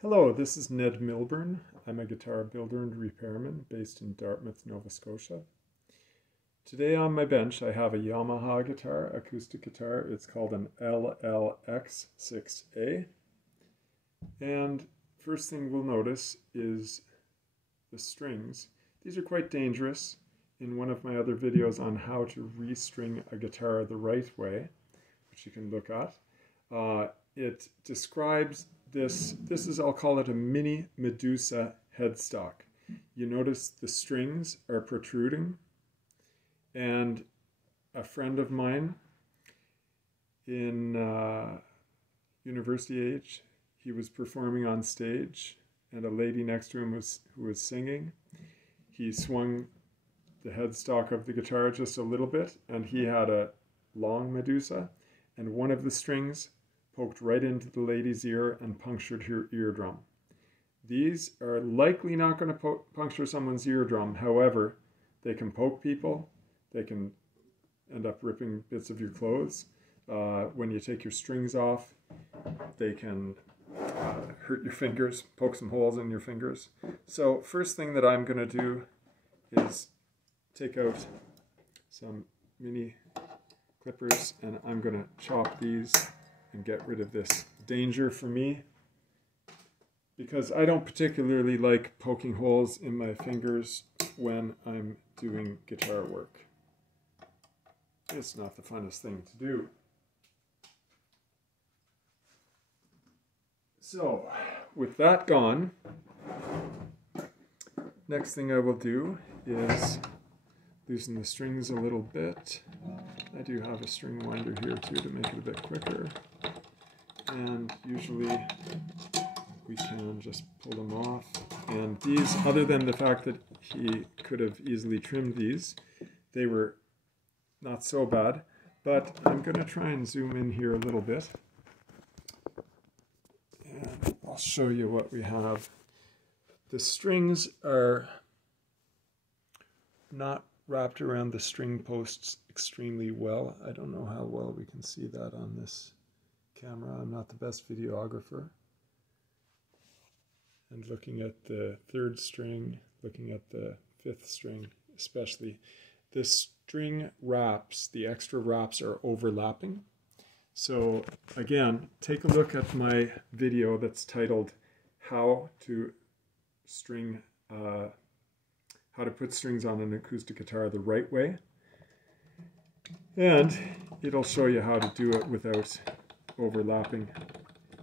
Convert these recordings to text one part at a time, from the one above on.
Hello, this is Ned Milburn. I'm a guitar builder and repairman based in Dartmouth, Nova Scotia. Today on my bench I have a Yamaha guitar, acoustic guitar. It's called an LLX6A. And first thing we'll notice is the strings. These are quite dangerous. In one of my other videos on how to restring a guitar the right way, which you can look at, it describes this is, I'll call it a mini Medusa headstock. You notice the strings are protruding, and a friend of mine in university age, he was performing on stage, and a lady next to him who was singing. He swung the headstock of the guitar just a little bit, and he had a long Medusa, and one of the strings poked right into the lady's ear and punctured her eardrum. These are likely not going to puncture someone's eardrum. However, they can poke people. They can end up ripping bits of your clothes. When you take your strings off, they can hurt your fingers, poke some holes in your fingers. So first thing that I'm going to do is take out some mini clippers, and I'm going to chop these and get rid of this danger for me, because I don't particularly like poking holes in my fingers when I'm doing guitar work. It's not the funnest thing to do. So, with that gone, next thing I will do is loosen the strings a little bit. I do have a string winder here too to make it a bit quicker. And usually we can just pull them off. And these, other than the fact that he could have easily trimmed these, they were not so bad. But I'm going to try and zoom in here a little bit. And I'll show you what we have. The strings are not wrapped around the string posts extremely well. I don't know how well we can see that on this camera. I'm not the best videographer. And looking at the third string, looking at the fifth string especially, the string wraps, the extra wraps are overlapping. So again, take a look at my video that's titled How to String how to put strings on an acoustic guitar the right way, and it'll show you how to do it without overlapping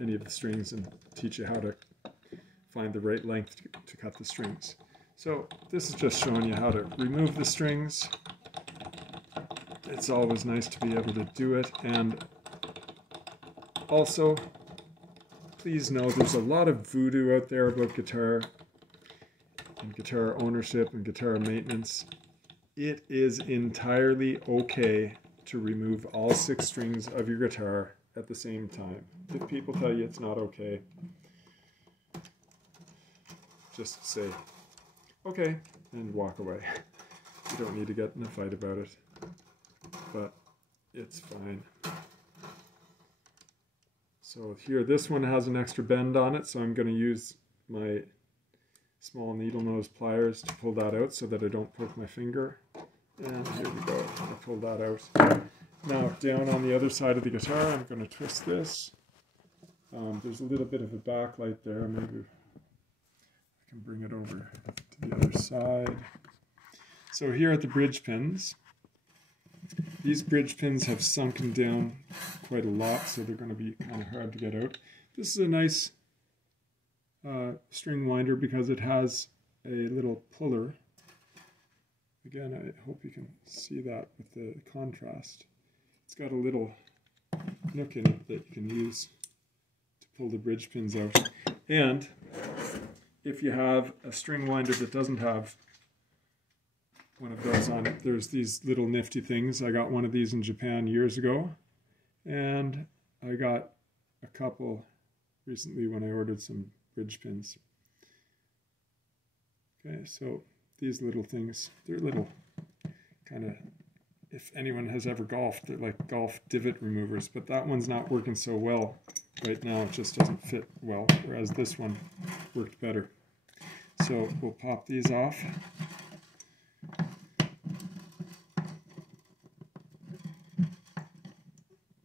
any of the strings and teach you how to find the right length to cut the strings. So this is just showing you how to remove the strings. It's always nice to be able to do it, and also please know there's a lot of voodoo out there about guitar and guitar ownership and guitar maintenance. It is entirely okay to remove all 6 strings of your guitar at the same time. If people tell you it's not okay, just say, okay, and walk away. You don't need to get in a fight about it, but it's fine. So here, this one has an extra bend on it, so I'm going to use my small needle nose pliers to pull that out so that I don't poke my finger. And here we go, I pulled that out. Now down on the other side of the guitar, I'm going to twist this. There's a little bit of a backlight there, maybe I can bring it over to the other side. So here are the bridge pins. These bridge pins have sunken down quite a lot, so they're going to be kind of hard to get out. This is a nice string winder because it has a little puller. Again, I hope you can see that with the contrast. It's got a little nook in it that you can use to pull the bridge pins out. And if you have a string winder that doesn't have one of those on it, there's these little nifty things. I got one of these in Japan years ago, and I got a couple recently when I ordered some bridge pins. Okay, so these little things, they're little kind of if anyone has ever golfed, they're like golf divot removers, but that one's not working so well right now. It just doesn't fit well, whereas this one worked better. So we'll pop these off.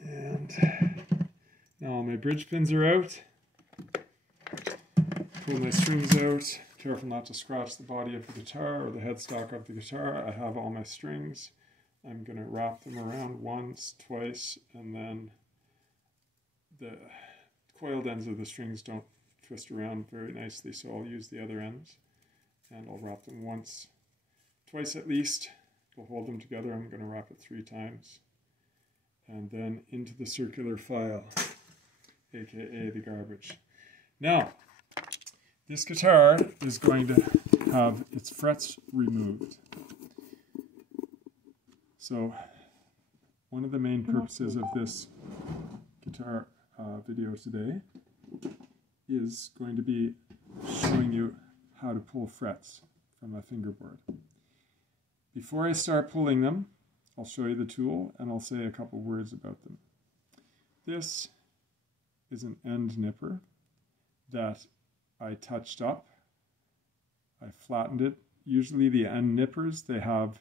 And now all my bridge pins are out. Pull my strings out. Careful not to scratch the body of the guitar or the headstock of the guitar. I have all my strings. I'm going to wrap them around once, twice, and then the coiled ends of the strings don't twist around very nicely, so I'll use the other ends. And I'll wrap them once, twice at least. We'll hold them together. I'm going to wrap it 3 times. And then into the circular file, aka the garbage. Now, this guitar is going to have its frets removed. So, one of the main purposes of this guitar video today is going to be showing you how to pull frets from a fingerboard. Before I start pulling them, I'll show you the tool and I'll say a couple words about them. This is an end nipper that I touched up. I flattened it. Usually the end nippers, they have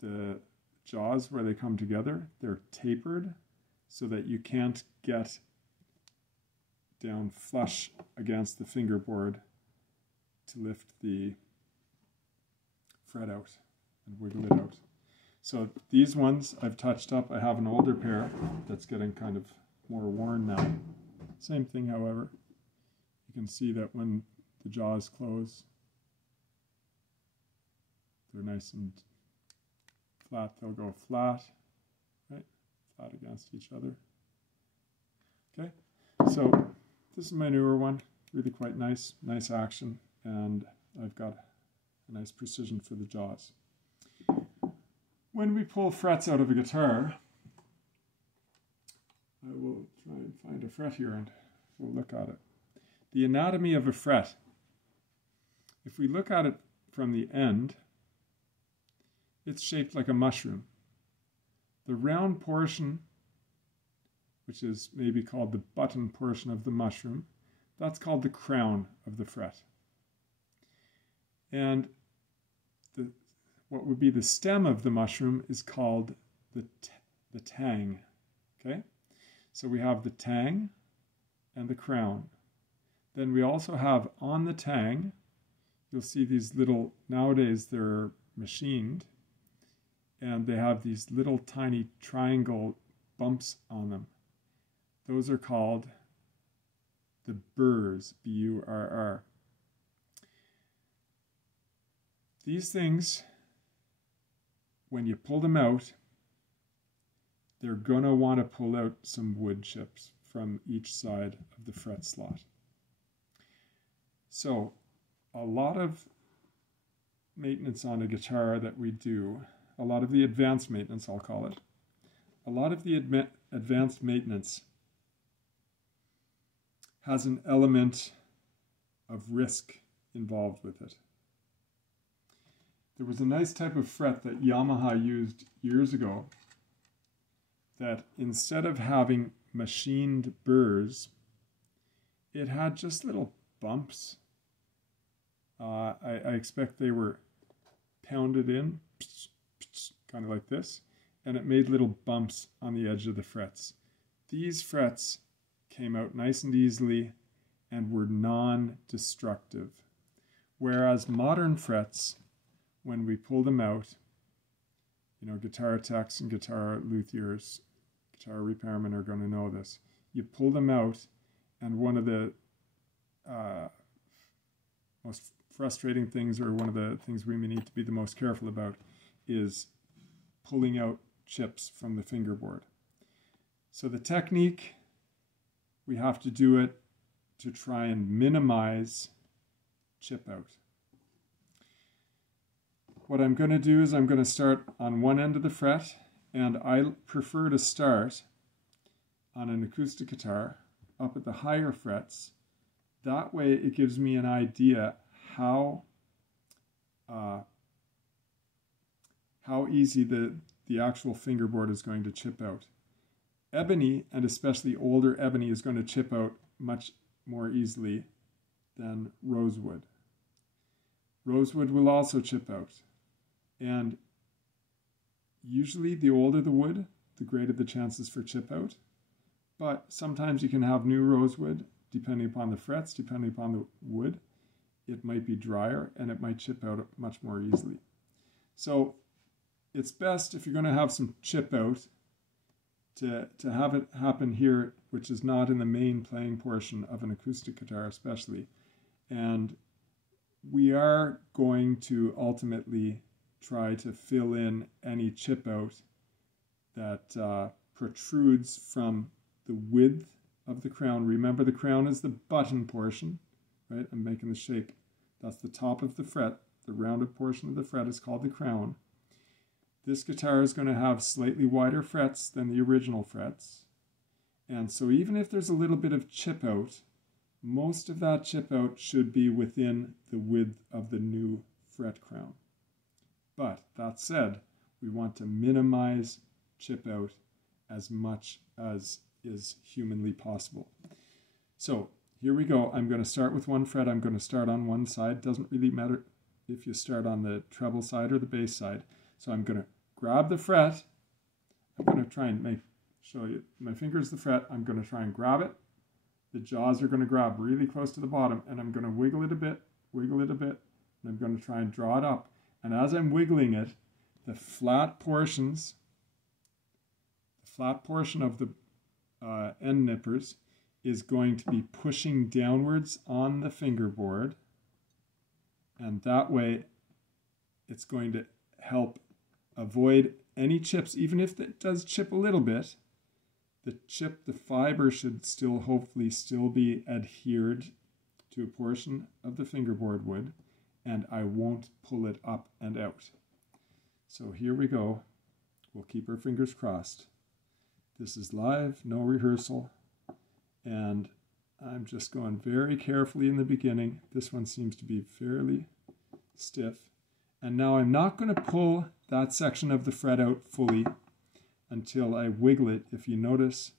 the jaws where they come together. They're tapered so that you can't get down flush against the fingerboard to lift the fret out and wiggle it out. So these ones I've touched up. I have an older pair that's getting kind of more worn now. Same thing, however. You can see that when the jaws close, they're nice and flat. They'll go flat, right? Flat against each other. Okay, so this is my newer one. Really quite nice, nice action, and I've got a nice precision for the jaws. When we pull frets out of a guitar, I will try and find a fret here and we'll look at it. The anatomy of a fret. If we look at it from the end, it's shaped like a mushroom. The round portion, which is maybe called the button portion of the mushroom, that's called the crown of the fret. And what would be the stem of the mushroom is called the tang. Okay? So we have the tang and the crown. Then we also have on the tang, you'll see these little, nowadays they're machined, and they have these little tiny triangle bumps on them. Those are called the burrs, B-U-R-R. These things, when you pull them out, they're going to want to pull out some wood chips from each side of the fret slot. So, a lot of maintenance on a guitar that we do, a lot of the advanced maintenance, I'll call it, a lot of the advanced maintenance has an element of risk involved with it. There was a nice type of fret that Yamaha used years ago that instead of having machined burrs, it had just little bumps. I expect they were pounded in, kind of like this, and it made little bumps on the edge of the frets. These frets came out nice and easily and were non-destructive. Whereas modern frets, when we pull them out, you know, guitar techs and guitar luthiers, guitar repairmen are going to know this. You pull them out, and one of the most frustrating things, or one of the things we need to be the most careful about, is pulling out chips from the fingerboard. So the technique, we have to do it to try and minimize chip out. What I'm going to do is I'm going to start on one end of the fret, and I prefer to start on an acoustic guitar up at the higher frets. That way it gives me an idea how easy the the actual fingerboard is going to chip out. Ebony, and especially older ebony, is going to chip out much more easily than rosewood. Rosewood will also chip out. And usually the older the wood, the greater the chances for chip out. But sometimes you can have new rosewood, depending upon the frets, depending upon the wood. It might be drier and it might chip out much more easily. So it's best, if you're going to have some chip out, to have it happen here, which is not in the main playing portion of an acoustic guitar especially. And we are going to ultimately try to fill in any chip out that protrudes from the width of the crown. Remember, the crown is the button portion, right? I'm making the shape. That's the top of the fret. The rounded portion of the fret is called the crown. This guitar is going to have slightly wider frets than the original frets. And so even if there's a little bit of chip out, most of that chip out should be within the width of the new fret crown. But that said, we want to minimize chip out as much as is humanly possible. So here we go. I'm going to start with one fret. I'm going to start on one side. Doesn't really matter if you start on the treble side or the bass side. So I'm going to grab the fret. I'm going to try and show you. My finger is the fret. I'm going to try and grab it. The jaws are going to grab really close to the bottom, and I'm going to wiggle it a bit, and I'm going to try and draw it up. And as I'm wiggling it, the flat portion of the end nippers is going to be pushing downwards on the fingerboard, and that way it's going to help avoid any chips. Even if it does chip a little bit, the fiber should still hopefully still be adhered to a portion of the fingerboard wood, and I won't pull it up and out. So here we go. We'll keep our fingers crossed. This is live, no rehearsal, and I'm just going very carefully in the beginning. This one seems to be fairly stiff. And now I'm not going to pull that section of the fret out fully until I wiggle it. If you notice,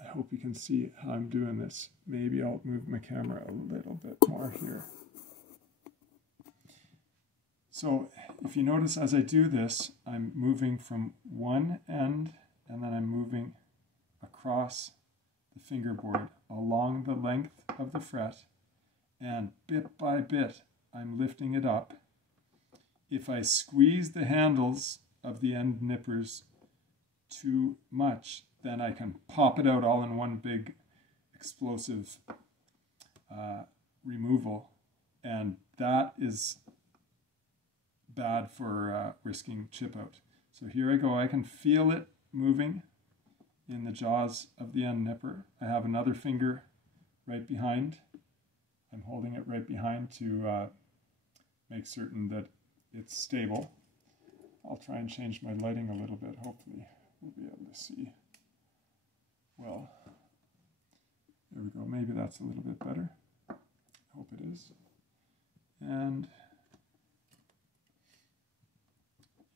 I hope you can see how I'm doing this. Maybe I'll move my camera a little bit more here. So if you notice, as I do this, I'm moving from one end and then I'm moving across the fingerboard along the length of the fret, and bit by bit I'm lifting it up. If I squeeze the handles of the end nippers too much, then I can pop it out all in one big explosive removal, and that is bad for risking chip out. So here I go. I can feel it moving in the jaws of the end nipper. I have another finger right behind. I'm holding it right behind to make certain that it's stable. I'll try and change my lighting a little bit. Hopefully we'll be able to see well. There we go. Maybe that's a little bit better. I hope it is. And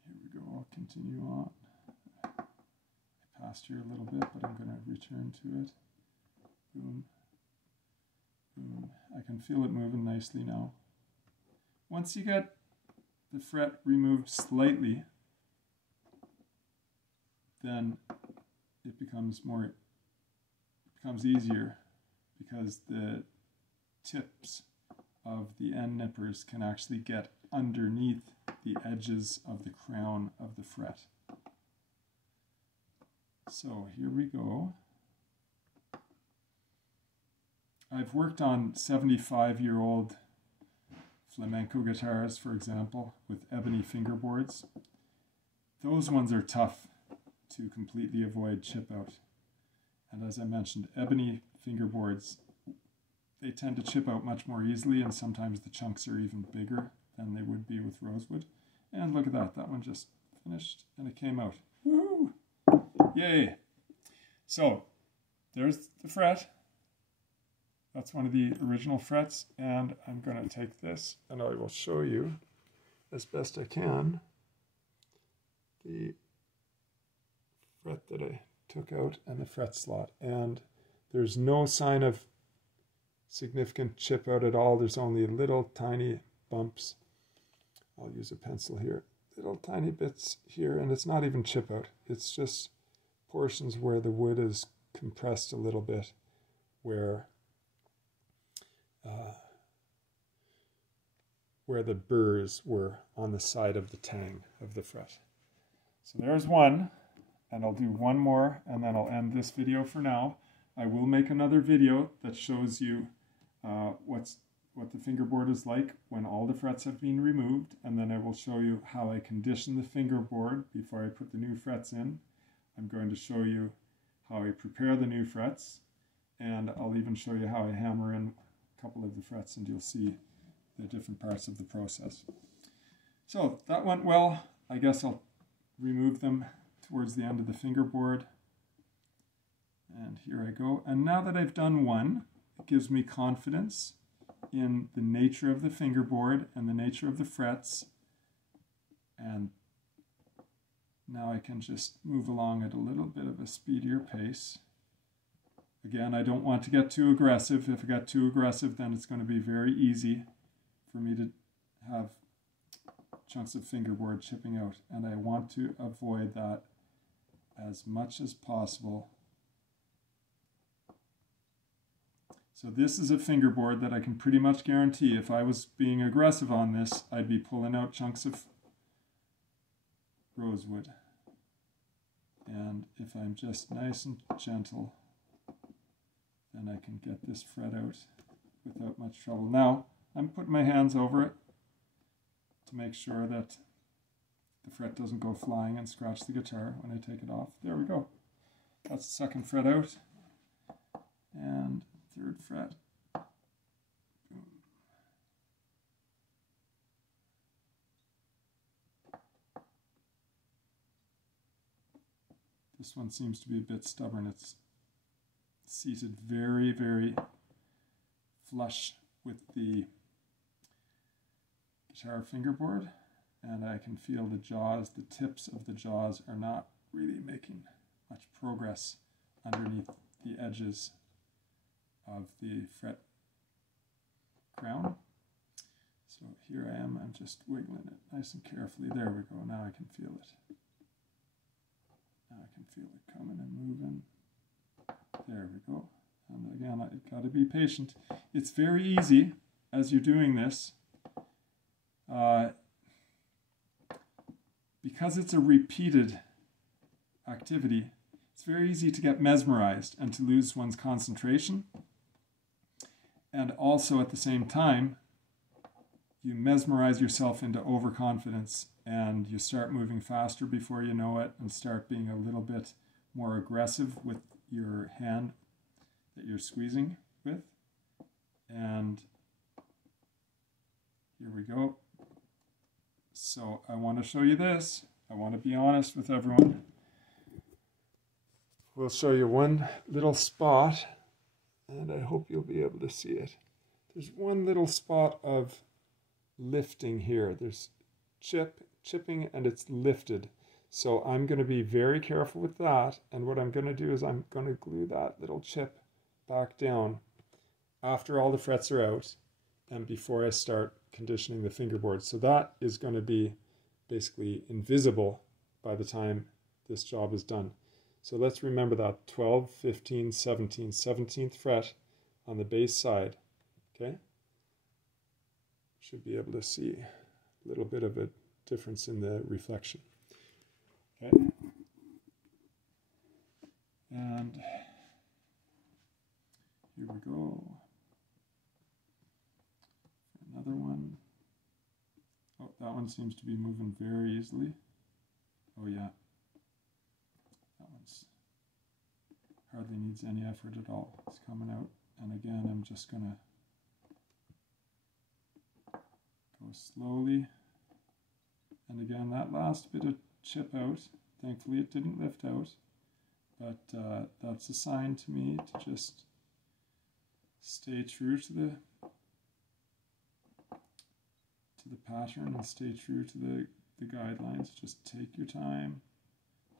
here we go. I'll continue on. I passed here a little bit, but I'm going to return to it. Boom. Boom. I can feel it moving nicely now. Once you get the fret removed slightly, then it becomes easier, because the tips of the end nippers can actually get underneath the edges of the crown of the fret. So here we go. I've worked on 75-year-old flamenco guitars, for example, with ebony fingerboards. Those ones are tough to completely avoid chip out. And as I mentioned, ebony fingerboards, they tend to chip out much more easily, and sometimes the chunks are even bigger than they would be with rosewood. And look at that, that one just finished and it came out. Woo! Yay! So there's the fret. That's one of the original frets, and I'm going to take this and I will show you as best I can the fret that I took out and the fret slot, and there's no sign of significant chip out at all. There's only little tiny bumps. I'll use a pencil here. Little tiny bits here, and it's not even chip out. It's just portions where the wood is compressed a little bit, where the burrs were on the side of the tang of the fret. So there's one, and I'll do one more, and then I'll end this video for now. I will make another video that shows you what the fingerboard is like when all the frets have been removed, and then I will show you how I condition the fingerboard before I put the new frets in. I'm going to show you how I prepare the new frets, and I'll even show you how I hammer in a couple of the frets, and you'll see the different parts of the process. So that went well. I guess I'll remove them towards the end of the fingerboard. And here I go. And now that I've done one, it gives me confidence in the nature of the fingerboard and the nature of the frets. And now I can just move along at a little bit of a speedier pace. Again, I don't want to get too aggressive. If I get too aggressive, then it's going to be very easy for me to have chunks of fingerboard chipping out. And I want to avoid that as much as possible. So this is a fingerboard that I can pretty much guarantee if I was being aggressive on this, I'd be pulling out chunks of rosewood. And if I'm just nice and gentle, then I can get this fret out without much trouble. Now, I'm putting my hands over it to make sure that the fret doesn't go flying and scratch the guitar when I take it off. There we go. That's the second fret out. And third fret. Boom. This one seems to be a bit stubborn. It's seated very, very flush with the guitar fingerboard, and I can feel the jaws, the tips of the jaws are not really making much progress underneath the edges of the fret crown. So here I am, I'm just wiggling it nice and carefully. There we go, now I can feel it. Now I can feel it coming and moving. There we go. And again, I've got to be patient. It's very easy as you're doing this, because it's a repeated activity, it's very easy to get mesmerized and to lose one's concentration. And also at the same time, you mesmerize yourself into overconfidence and you start moving faster before you know it and start being a little bit more aggressive with your hand that you're squeezing with. And here we go. So I want to show you this. I want to be honest with everyone. We'll show you one little spot, and I hope you'll be able to see it. There's one little spot of lifting here. There's chipping, and it's lifted. So I'm going to be very careful with that, and what I'm going to do is I'm going to glue that little chip back down after all the frets are out and before I start conditioning the fingerboard. So that is going to be basically invisible by the time this job is done. So let's remember that 12, 15, 17, 17th fret on the bass side, okay? Should be able to see a little bit of a difference in the reflection. Okay. And here we go. Another one. Oh, that one seems to be moving very easily. Oh yeah. That one's hardly needs any effort at all. It's coming out. And again, I'm just going to go slowly. And again, that last bit of chip out, thankfully it didn't lift out, but that's a sign to me to just stay true to the pattern and stay true to the the guidelines. Just take your time.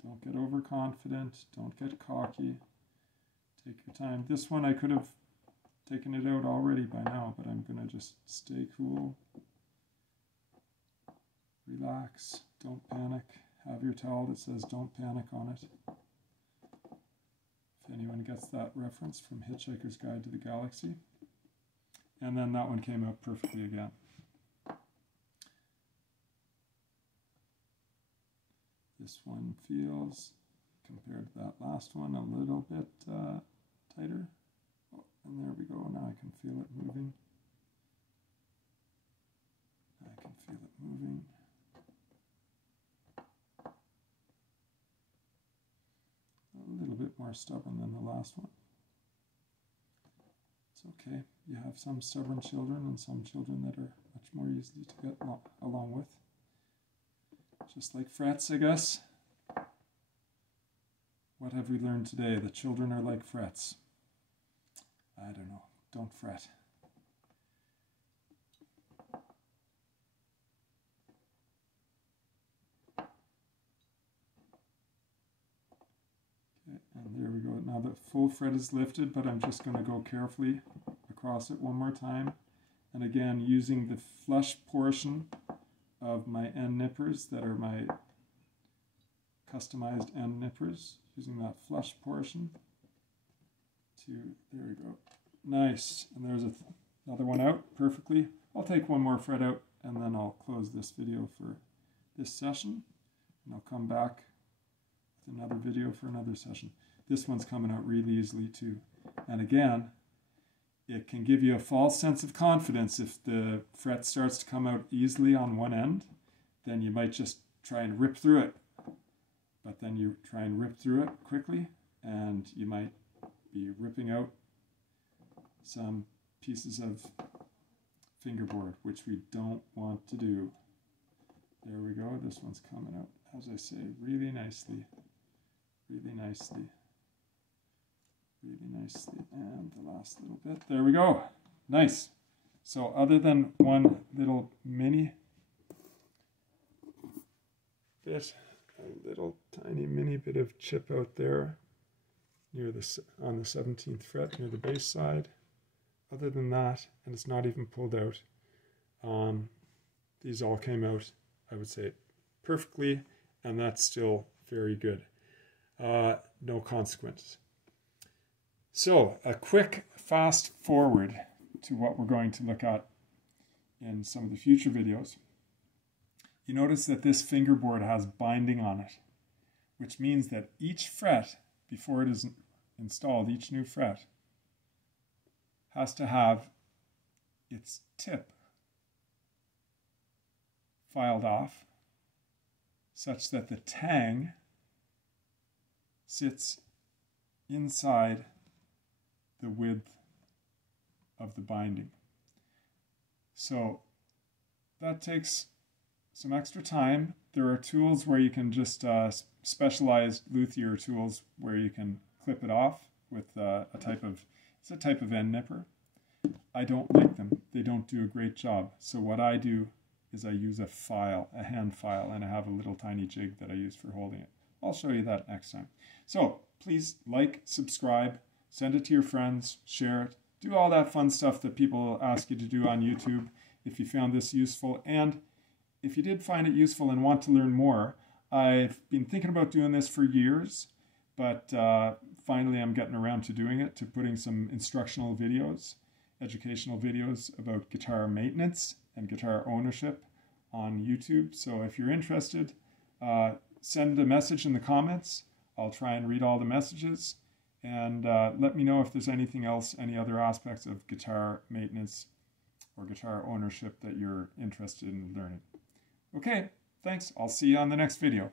Don't get overconfident. Don't get cocky. Take your time. This one I could have taken it out already by now, but I'm going to just stay cool. Relax. Don't panic. Have your towel that says don't panic on it. If anyone gets that reference from Hitchhiker's Guide to the Galaxy. And then that one came out perfectly again. This one feels, compared to that last one, a little bit tighter. Oh, and there we go. Now I can feel it moving. I can feel it moving. A little bit more stubborn than the last one. It's okay. You have some stubborn children and some children that are much more easy to get along with. Just like frets, I guess. What have we learned today? The children are like frets. I don't know. Don't fret. Okay, and there we go. Now the full fret is lifted, but I'm just going to go carefully across it one more time. And again, using the flush portion of my end nippers that are my customized end nippers, using that flush portion to, there we go. Nice. And there's another one out perfectly. I'll take one more fret out and then I'll close this video for this session. And I'll come back with another video for another session. This one's coming out really easily too. And again, it can give you a false sense of confidence if the fret starts to come out easily on one end. Then you might just try and rip through it. But then you try and rip through it quickly, and you might be ripping out some pieces of fingerboard, which we don't want to do. There we go. This one's coming out, as I say, really nicely. Really nicely. Really nicely. And the last little bit. There we go. Nice. So other than one little mini bit, a little tiny mini bit of chip out there near on the 17th fret near the bass side. Other than that, and it's not even pulled out, these all came out, I would say, perfectly, and that's still very good. No consequences. So a quick fast forward to what we're going to look at in some of the future videos. You notice that this fingerboard has binding on it, which means that each fret, before it is installed, each new fret, has to have its tip filed off such that the tang sits inside the width of the binding. So that takes some extra time. There are tools where you can just specialized luthier tools where you can clip it off with it's a type of end nipper. I don't like them. They don't do a great job. So what I do is I use a file, a hand file, and I have a little tiny jig that I use for holding it. I'll show you that next time. So please like, subscribe, send it to your friends, share it, do all that fun stuff that people ask you to do on YouTube if you found this useful. And if you did find it useful and want to learn more, I've been thinking about doing this for years, but finally I'm getting around to doing it, to putting some instructional videos, educational videos about guitar maintenance and guitar ownership on YouTube. So if you're interested, send a message in the comments. I'll try and read all the messages, and let me know if there's anything else, any other aspects of guitar maintenance or guitar ownership that you're interested in learning. Okay, thanks. I'll see you on the next video.